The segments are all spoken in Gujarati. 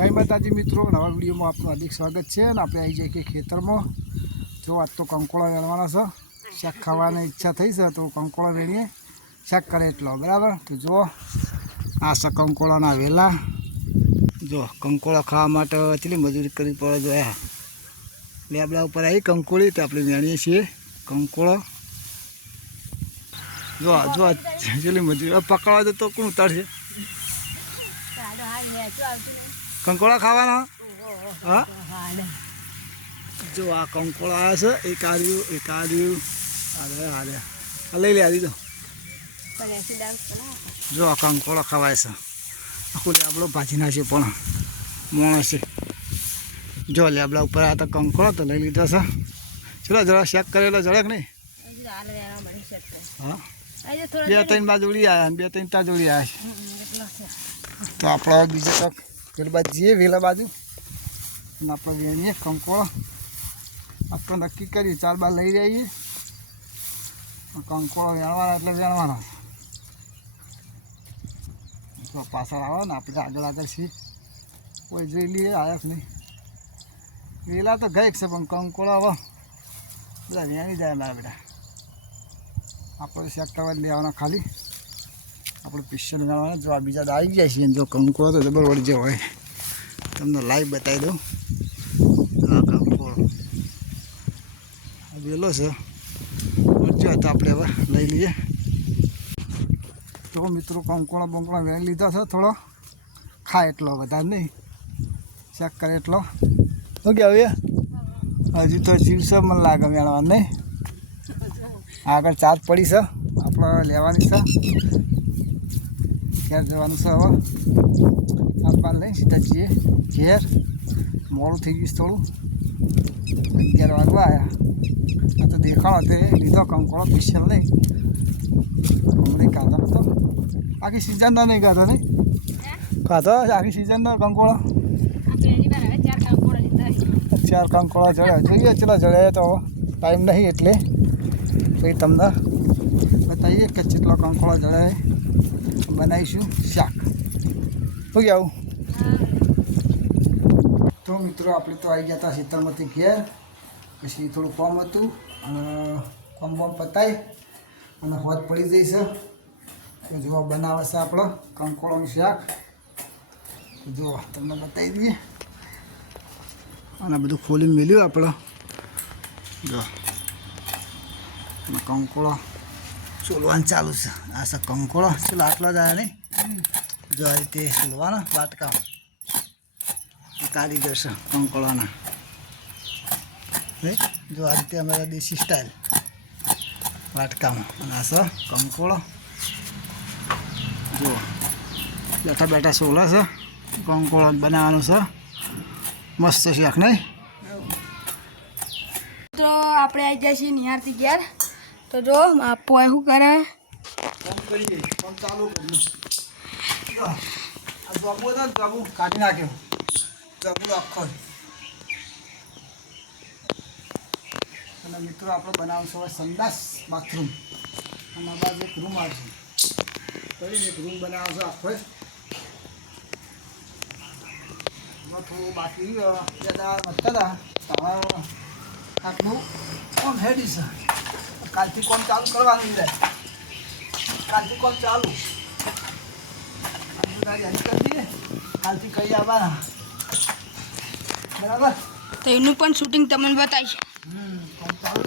જય માતાજી મિત્રો, નવા વિડીયોમાં આપનું હાર્દિક સ્વાગત છે। અને આપણે આવી જઈએ કે ખેતરમાં જો આજ તો કંકોળા વેણવાના છે। શાક ખાવાની ઈચ્છા થઈ છે તો કંકોળા વેણીએ, શાક કરે એટલો બરાબર। તો જો આ છે કંકોળાના વેલા। જો કંકોળા ખાવા માટે કેટલી મજૂરી કરવી પડે। જો લેબડા ઉપર આવી કંકોળી તો આપણે વેણીએ છીએ કંકોળો। જો જો કેટલી મજૂરી પકડવા દે તો કોણ ઉતારશે કંકોળા ખાવાના। હા જો આ કંકોળા આવ્યા છે, એક આર્યું લઈ લે આવી દો। જો આ કંકોળા ખવાય છે, આખું લેબડો ભાજી નાખશે પણ માણસે। જો લેબડા ઉપર આ તો કંકોળો તો લઈ લીધો છે। ચલો જરા શેક કરેલો જડક નહીં। હા બે ત્રણ બાજુ ઉડી આવ્યા, બે ત્રણ તાજ ઉડી આવ્યા તો આપણે બીજે તક પેલી બાજુ જઈએ વેલા બાજુ અને આપણે વેણીએ કંકોળો। આપણે નક્કી કરી 4 બાર લઈ જઈએ કંકોળો વેણવાના એટલે વેણવાના। તો પાછળ આવે ને આપણે આગળ છીએ, કોઈ જોઈ લઈએ આવ્યા નહીં। વેલા તો ગઈ છે પણ કંકોળો હવે બધા વેણી જાય મારા બેટા। આપણે શેક કરવા લેવાના ખાલી, આપણે પિસ્સન વેણવાના। જો આ બીજા આવી જાય છે, જો કંકોળો તો જબર વળી જાય હોય, તમને લાઈવ બતાવી દઉં। આ કંકોળો વેલો છે, વળજો તો આપણે હવે લઈ લઈએ। તો મિત્રો કંકોળા બંકોળા વેણી લીધા છે, થોડો ખાય એટલો વધારે નહીં, શેક કરે એટલો। ઓકે હવે હજી તો જીવશે મને લાગે વેણવા નહીં। આગળ 4 પડી છે, આપણે લેવાની છે, ઘેર જવાનું છે। હવે 4 બાર લઈને સીધા જઈએ ઘેર, મોડું થઈ ગયું થોડું, 11 વાગવા આવ્યા તો દેખાડો તે લીધો કંકોળો સ્પેશિયલ નહીં। હમણાં ખાધો નતો, આખી સિઝનનો નહીં ખાધો નહીં ખાધો, આખી સિઝનનો કંકોળો 4 કંકોળા જડ્યા। જોઈએ ચલો જડ્યા તો ટાઈમ નહીં એટલે પછી તમને બતાવીએ કે કેટલો કંકોળો જડે, બનાવીશું શાક। શું આવું તો મિત્રો આપણે તો આવી ગયા હતા ખેતરમાંથી ઘેર, પછી થોડું કોમ હતું અને કોમ બોમ પતાવી અને હોજ પડી જઈશે તો જો બનાવે છે આપણે કંકોળોનું શાક। જો તમને બતાવી દઈએ અને બધું ખોલી મેલ્યું આપણે। જો કંકોળો સોલવાનું ચાલુ છે, આ છે કંકોળો ચલો આટલો જ આવે નહીં। જો આ રીતે સોલવાનો વાટકા કાઢી જશે કંકોળાના। જો આ રીતે અમારા દેશી સ્ટાઇલ વાટકામાં, અને આ છે કંકોળો। જો બેઠા બેઠા સોલા છે, કંકોળો બનાવવાનું છે, મસ્ત શાક નહીં। તો આપણે આવી જાય છીએ નિહારથી ઘેર। તો જો આપો શું કરે કોમ કરીએ, કોમ ચાલુ કર્યું। આ જબુ હતો ને જબુ કાઢી નાખ્યો, જબુ આખો। અને મિત્રો આપણે બનાવશું હવે સંડાસ બાથરૂમ, અને આ બાજુ એક રૂમ આવશે, કરીને એક રૂમ બનાવશો આખો। એમાં થોડું બાકી બધા હતા આટલું કોમ હેડી છે, કાલથી કોમ ચાલુ કરવાનું રહે, કાલથી કોમ ચાલુ યાદ કરી દઈએ, કાલથી કહી આવવાના બરાબર। તો એનું પણ શૂટિંગ તમને બતાવીશ। કોમ ચાલુ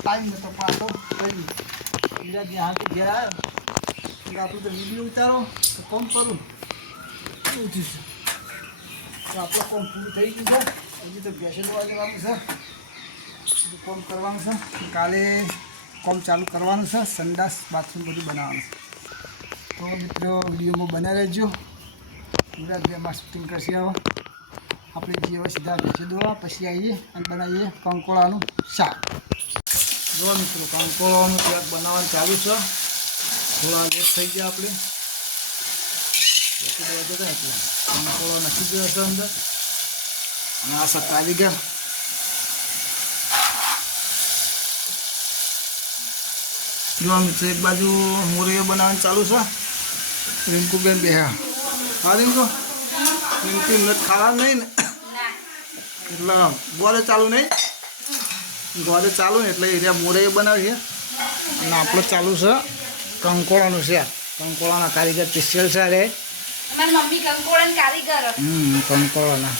ટાઈમ નતો પાછો કરી બીજા હાથે ઘેર આવ્યો એટલે આપણું તો વિડીયો ઉતારો તો કોમ કરું એવું થયું છે। તો આપણું કોમ પૂરું થઈ ગયું છે, હજી તો ગેસે લેવા જવાનું છે, કોમ કરવાનું છે, કાલે કોમ ચાલુ કરવાનું છે, સંડાસ બાથરૂમ બધું બનાવવાનું છે। તો મિત્રો વિડીયોમાં બનાવી રહેજો, પૂરા ગેમમાં શૂટિંગ કરશે। હવે આપણે જે હવે સીધા ભેંસે દોવા પછી આવીએ અને બનાવીએ કંકોળાનું શાક। જો મિત્રો કંકોળાનું શાક બનાવવાનું ચાલુ છે, થોડા લેટ થઈ ગયા આપણે ભેંસે દોવા જતા એટલે કંકોળો નાખી ગયો છે અંદર, અને આ શાક આવી ગયા। જો મિત્રો એક બાજુ મોરૈયો બનાવવાનું ચાલુ છે, રિંકુબેન બે હા રિંકુ પિંકી નથી ખાવાનું નહીં ને ના એટલે ગોળે ચાલુ નહીં ગોળે ચાલુ ને એટલે એરિયા મોરે બનાવીએ અને આપણે ચાલુ છે કંકોળાનું છે કંકોળાના કારીગર સ્પેશિયલ છે અરે અમારી મમ્મી કંકોળન કારીગર કંકોળાના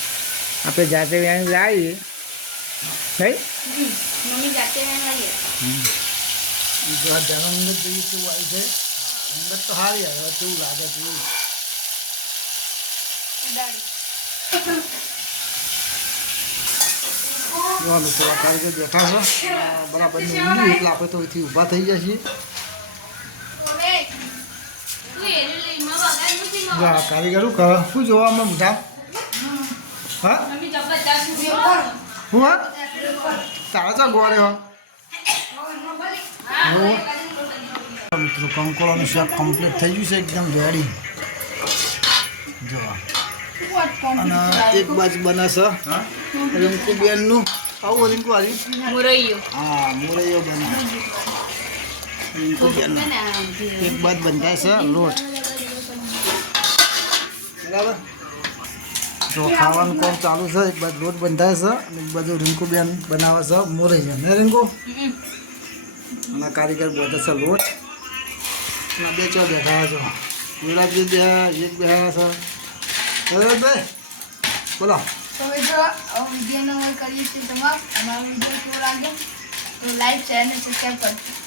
આપણે જાતે વ્યાણી લાવીએ નહીં મમ્મી જાતે લઈએ જો આ જાનો અંગત જોઈએ કેવું આવી છે અંગત તો સારી આવે કેવું લાગે કેવું જોવાનું થોડા કારીગર બેઠા છે બરાબર એટલે આપણે તો અહીંથી ઊભા થઈ જાય છીએ જો આ કારીગર શું કરે શું જોવામાં મોટા હા હું હા તારા ચા ગોળે હો મિત્રો કંકોળાનું શાક કમ્પ્લીટ થઈ ગયું છે એકદમ રેડી જો અને એક બાજુ બને છે રિંકુ બેનનું આવું રિંકુ હારી મુરૈયો હા મોરૈયો બને રિંકુ બેનનું એક બાજુ બંધાય છે લોટ બરાબર જો ખાવાનું કોમ ચાલુ છે એક બાજુ લોટ બંધાય છે અને એક બાજુ રિંકુ બેન બનાવે છે મોરૈયો ને રિંકુ અને કારીગર બોધે છે લોટ બે ચો બેઠા છો વિરાજી બે એક બેઠા છે ભાઈ બોલો તો જો વિડીયોનો કરીએ છીએ તમામ અમારો વિડીયો કેવો લાગે તો લાઈક શેર અને સબસ્ક્રાઈબ કરજો